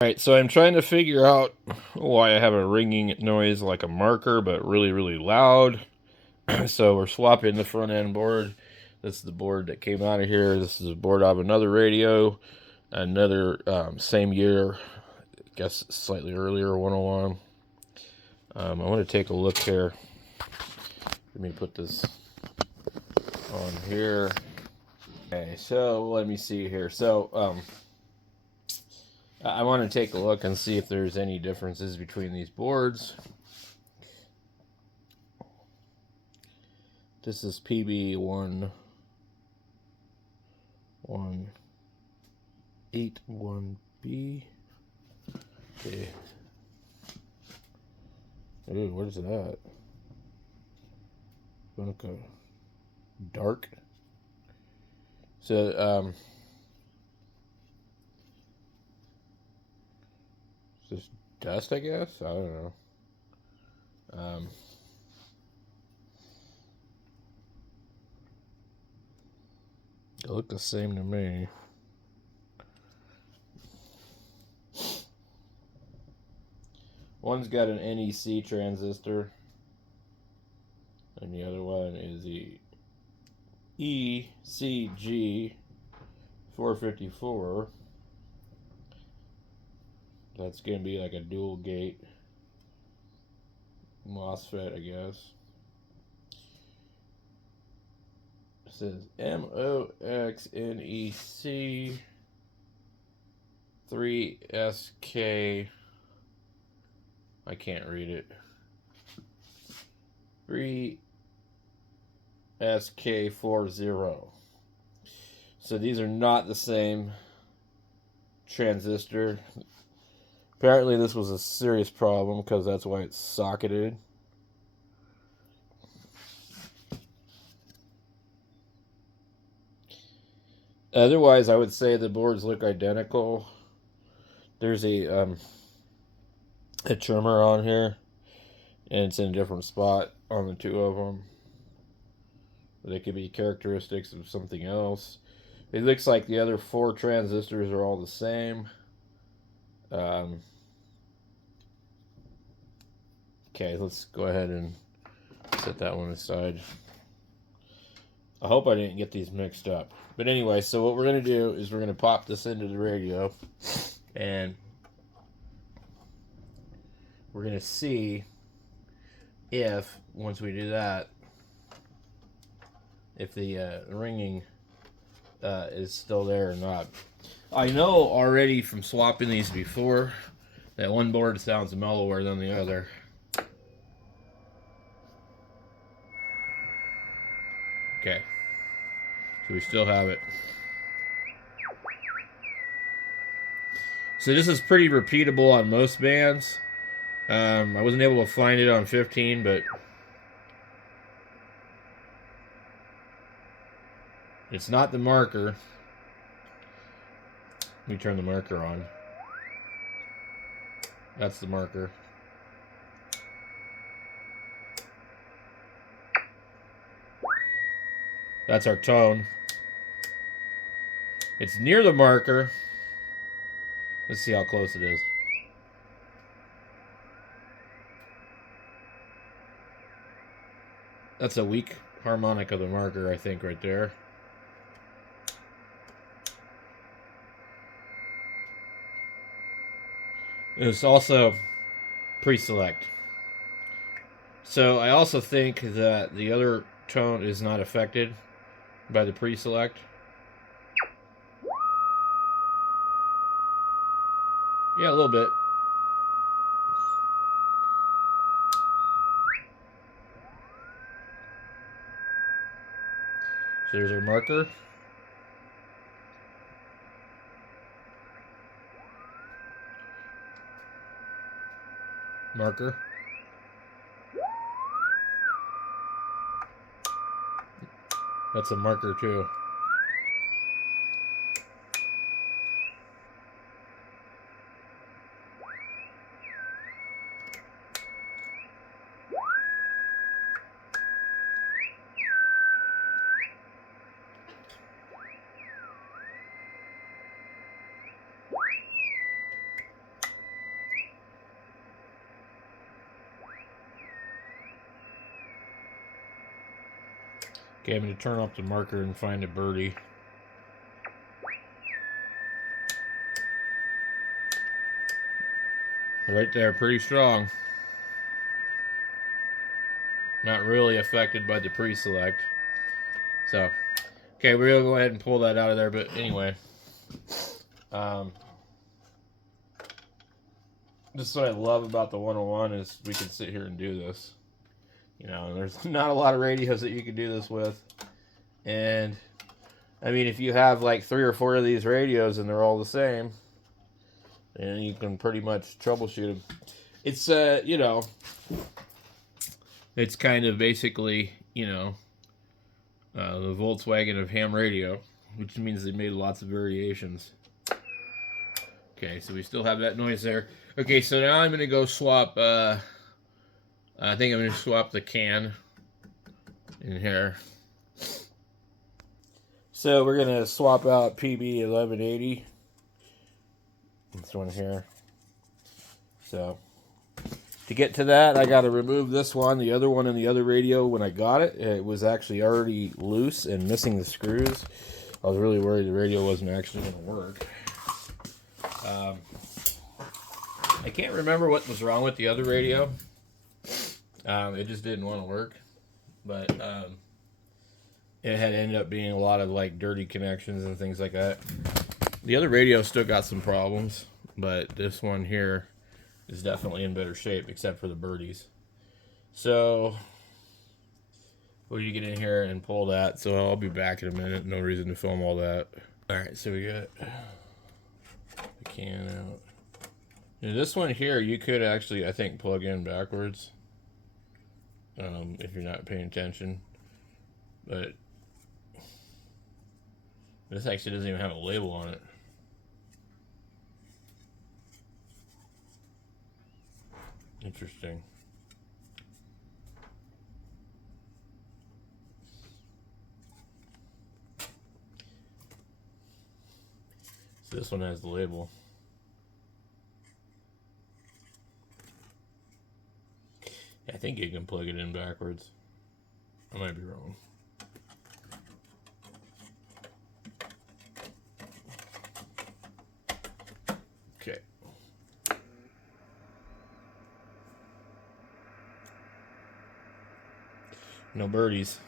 Alright, so I'm trying to figure out why I have a ringing noise like a marker, but really, really loud. So we're swapping the front end board. This is the board that came out of here. This is a board out of another radio. Another same year, I guess slightly earlier, 101. I want to take a look here. Let me put this on here. Okay, so let me see here. So, I want to take a look and see if there's any differences between these boards. This is PB1181B. Okay. Ooh, what is that? Okay. Dark. So, is this dust, I guess? I don't know. They look the same to me. One's got an NEC transistor, and the other one is the ECG 454. That's going to be like a dual gate MOSFET, I guess. It says MOXNEC 3SK. I can't read it. 3SK40. So these are not the same transistor. Apparently this was a serious problem because that's why it's socketed. Otherwise, I would say the boards look identical. There's a trimmer on here, and it's in a different spot on the two of them. They could be characteristics of something else. It looks like the other four transistors are all the same. Okay, let's go ahead and set that one aside. I hope I didn't get these mixed up. But anyway, so what we're going to do is we're going to pop this into the radio, and we're going to see if, once we do that, if the ringing is still there or not. I know already from swapping these before that one board sounds mellower than the other. Okay, so we still have it. So this is pretty repeatable on most bands. I wasn't able to find it on 15, but it's not the marker. Let me turn the marker on. That's the marker. That's our tone. It's near the marker. Let's see how close it is. That's a weak harmonic of the marker, I think, right there. It's also pre-select. So I also think that the other tone is not affected by the pre-select. Yeah, a little bit. So there's our marker. Marker. That's a marker too. Okay, I'm going to turn off the marker and find a birdie. Right there, pretty strong. Not really affected by the pre-select. So, okay, we're going to go ahead and pull that out of there. But anyway, this is what I love about the 101 is we can sit here and do this. You know, there's not a lot of radios that you can do this with. And, I mean, if you have like 3 or 4 of these radios and they're all the same, and you can pretty much troubleshoot them. It's, you know, it's kind of basically, you know, the Volkswagen of ham radio, which means they made lots of variations. Okay, so we still have that noise there. Okay, so now I'm going to go swap, I think I'm going to swap the can in here. So we're going to swap out PB 1180. This one here. So to get to that, I got to remove this one. The other one in the other radio, when I got it, it was actually already loose and missing the screws. I was really worried the radio wasn't actually going to work. I can't remember what was wrong with the other radio. It just didn't want to work. But it had ended up being a lot of like dirty connections and things like that. The other radio still got some problems, but this one here is definitely in better shape, except for the birdies. So we'll get in here and pull that. So I'll be back in a minute. No reason to film all that. All right, so we got the can out. Now this one here, you could actually, I think, plug in backwards if you're not paying attention. But this actually doesn't even have a label on it. Interesting. So this one has the label. I think you can plug it in backwards. I might be wrong. Okay. No birdies.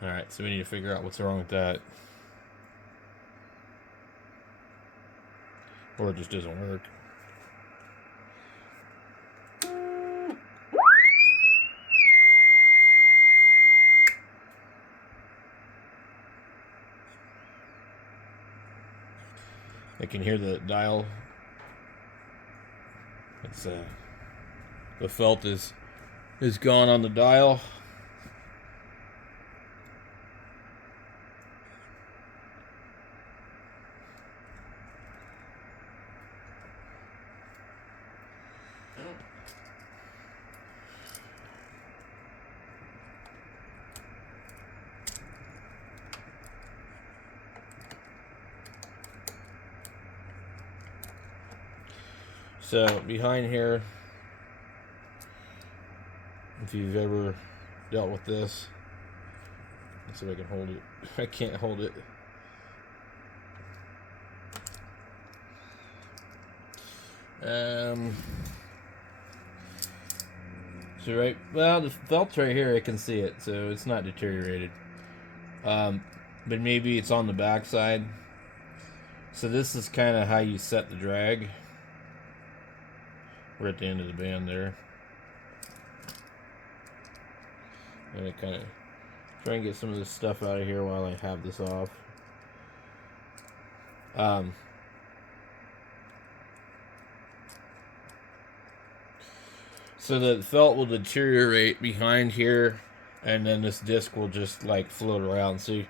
Alright, so we need to figure out what's wrong with that. Or it just doesn't work. I can hear the dial. It's the felt is gone on the dial. So behind here, if you've ever dealt with this, let's see if I can hold it. I can't hold it. So right, well, the felt's right here. I can see it, so it's not deteriorated. But maybe it's on the back side. So this is kind of how you set the drag. We're at the end of the band there. I'm gonna kind of try and get some of this stuff out of here while I have this off. So the felt will deteriorate behind here, and then this disc will just like float around. See,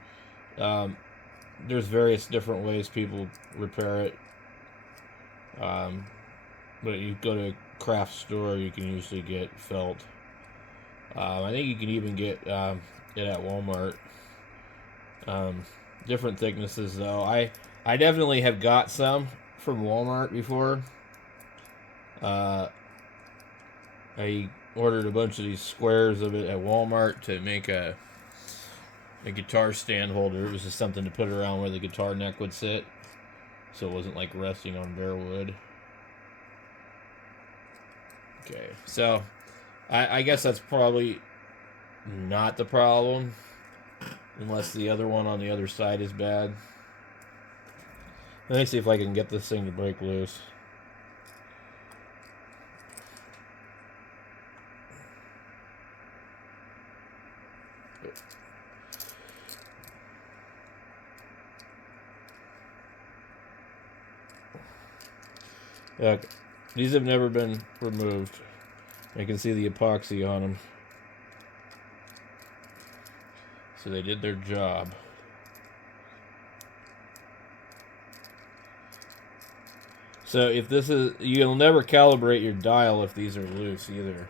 there's various different ways people repair it. But you go to a craft store, you can usually get felt. I think you can even get it at Walmart. Different thicknesses though. I definitely have got some from Walmart before. I ordered a bunch of these squares of it at Walmart to make a guitar stand holder. It was just something to put around where the guitar neck would sit, so it wasn't like resting on bare wood. Okay, so I guess that's probably not the problem, unless the other one on the other side is bad. Let me see if I can get this thing to break loose. Okay. These have never been removed. You can see the epoxy on them. So they did their job. So if this is, you'll never calibrate your dial if these are loose either.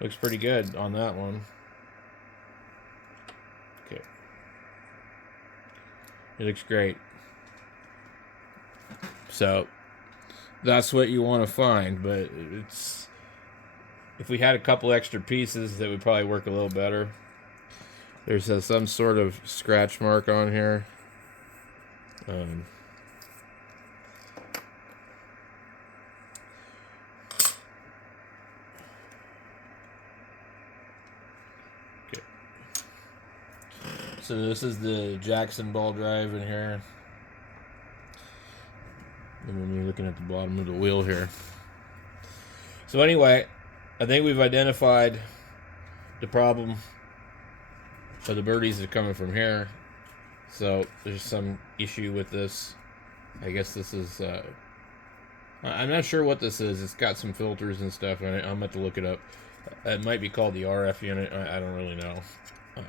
Looks pretty good on that one. Okay. It looks great. So that's what you want to find, but it's, if we had a couple extra pieces, that would probably work a little better. There's some sort of scratch mark on here. Okay. So this is the Jackson ball drive in here. And then you're looking at the bottom of the wheel here. So anyway, I think we've identified the problem. So the birdies are coming from here. So there's some issue with this. I guess this is, I'm not sure what this is. It's got some filters and stuff. I'm going to have to look it up. It might be called the RF unit. I don't really know. I'm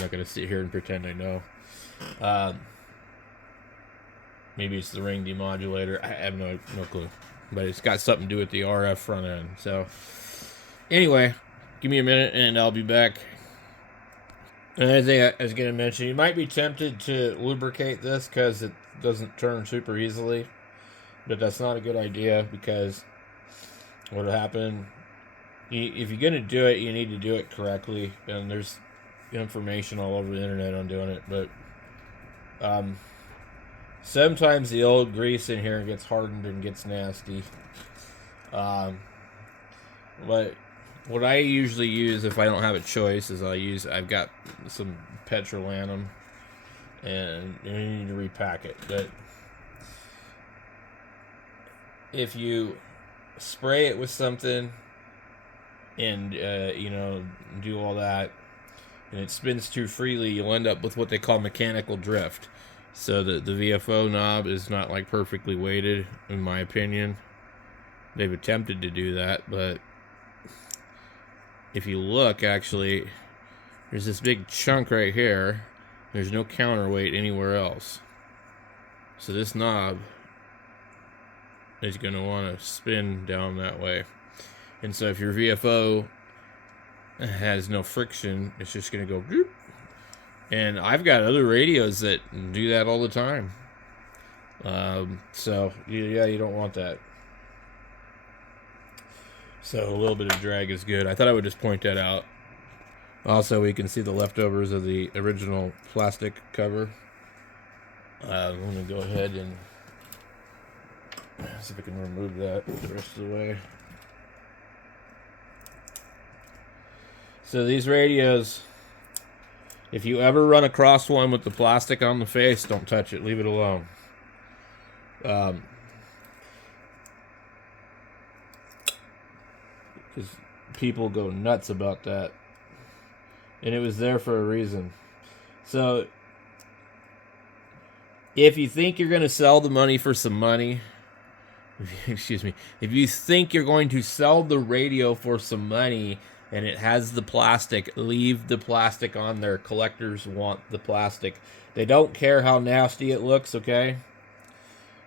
not going to sit here and pretend I know. Maybe it's the ring demodulator. I have no clue. But it's got something to do with the RF front end. So anyway, give me a minute and I'll be back. Another thing I was going to mention, you might be tempted to lubricate this because it doesn't turn super easily. But that's not a good idea, because what will happen, if you're going to do it, you need to do it correctly. And there's information all over the internet on doing it. But sometimes the old grease in here gets hardened and gets nasty. But what I usually use if I don't have a choice is I've got some petrolanum, and you need to repack it. But if you spray it with something and do all that, and it spins too freely, you'll end up with what they call mechanical drift. So the VFO knob is not like perfectly weighted, in my opinion. They've attempted to do that, but if you look, actually, there's this big chunk right here. There's no counterweight anywhere else. So this knob is going to want to spin down that way. And so if your VFO has no friction, it's just going to go whoop. And I've got other radios that do that all the time. So yeah, you don't want that. So a little bit of drag is good. I thought I would just point that out. Also, we can see the leftovers of the original plastic cover. I'm going to go ahead and see if I can remove that the rest of the way. So these radios, if you ever run across one with the plastic on the face, don't touch it. Leave it alone. Because people go nuts about that. And it was there for a reason. So if you think you're going to sell the money for some money, excuse me, if you think you're going to sell the radio for some money and it has the plastic, leave the plastic on there. Collectors want the plastic. They don't care how nasty it looks, okay?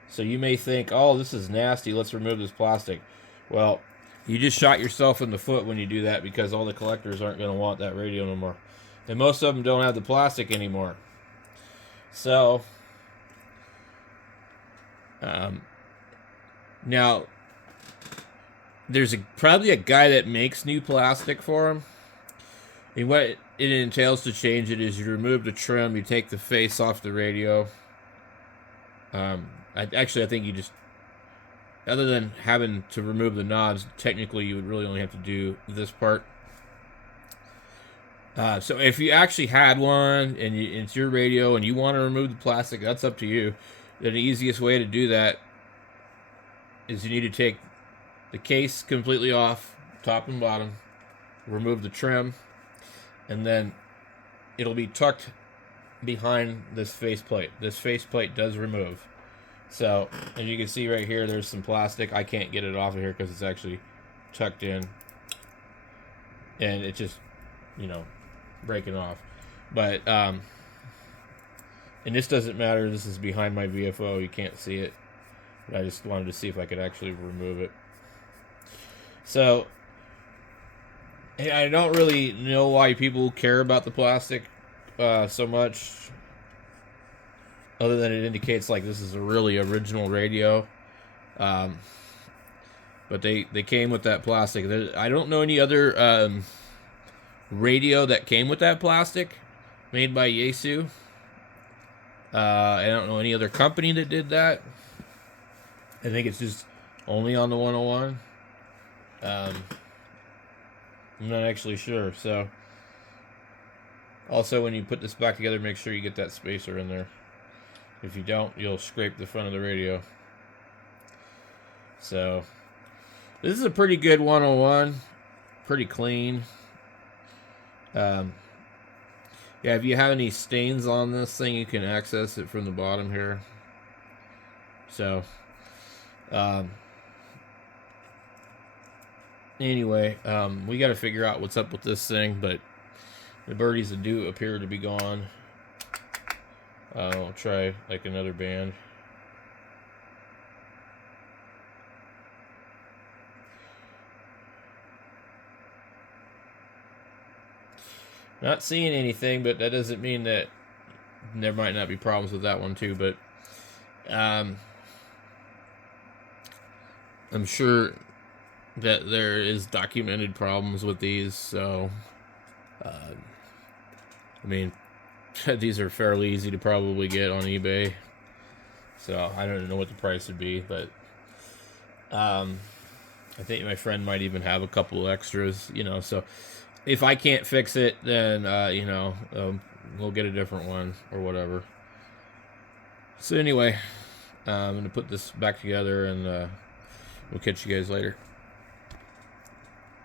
So you may think, oh, this is nasty, let's remove this plastic. Well, you just shot yourself in the foot when you do that, because all the collectors aren't going to want that radio no more. And most of them don't have the plastic anymore. So Now, there's probably a guy that makes new plastic for them. And what it entails to change it is you remove the trim, you take the face off the radio. I think you just, other than having to remove the knobs, technically you would really only have to do this part. So if you actually had one and it's your radio and you want to remove the plastic, that's up to you. Then the easiest way to do that is you need to take the case completely off, top and bottom, remove the trim, and then it'll be tucked behind this faceplate. This faceplate does remove. So, as you can see right here, there's some plastic. I can't get it off of here because it's actually tucked in. And it's just, breaking off. But, and this doesn't matter. This is behind my VFO. You can't see it. But I just wanted to see if I could actually remove it. So, I don't really know why people care about the plastic so much, other than it indicates like this is a really original radio. But they came with that plastic. I don't know any other radio that came with that plastic made by Yaesu. I don't know any other company that did that. I think it's just only on the 101. I'm not actually sure. So, also when you put this back together, make sure you get that spacer in there. If you don't, you'll scrape the front of the radio. So, this is a pretty good 101. Pretty clean. Yeah, if you have any stains on this thing, you can access it from the bottom here. So, anyway, we got to figure out what's up with this thing, but the birdies do appear to be gone. I'll try like another band. Not seeing anything, but that doesn't mean that there might not be problems with that one too. But I'm sure that there is documented problems with these. So, I mean, these are fairly easy to probably get on eBay. So I don't know what the price would be, but I think my friend might even have a couple extras, so if I can't fix it, then we'll get a different one or whatever. So anyway, I'm gonna put this back together, and we'll catch you guys later.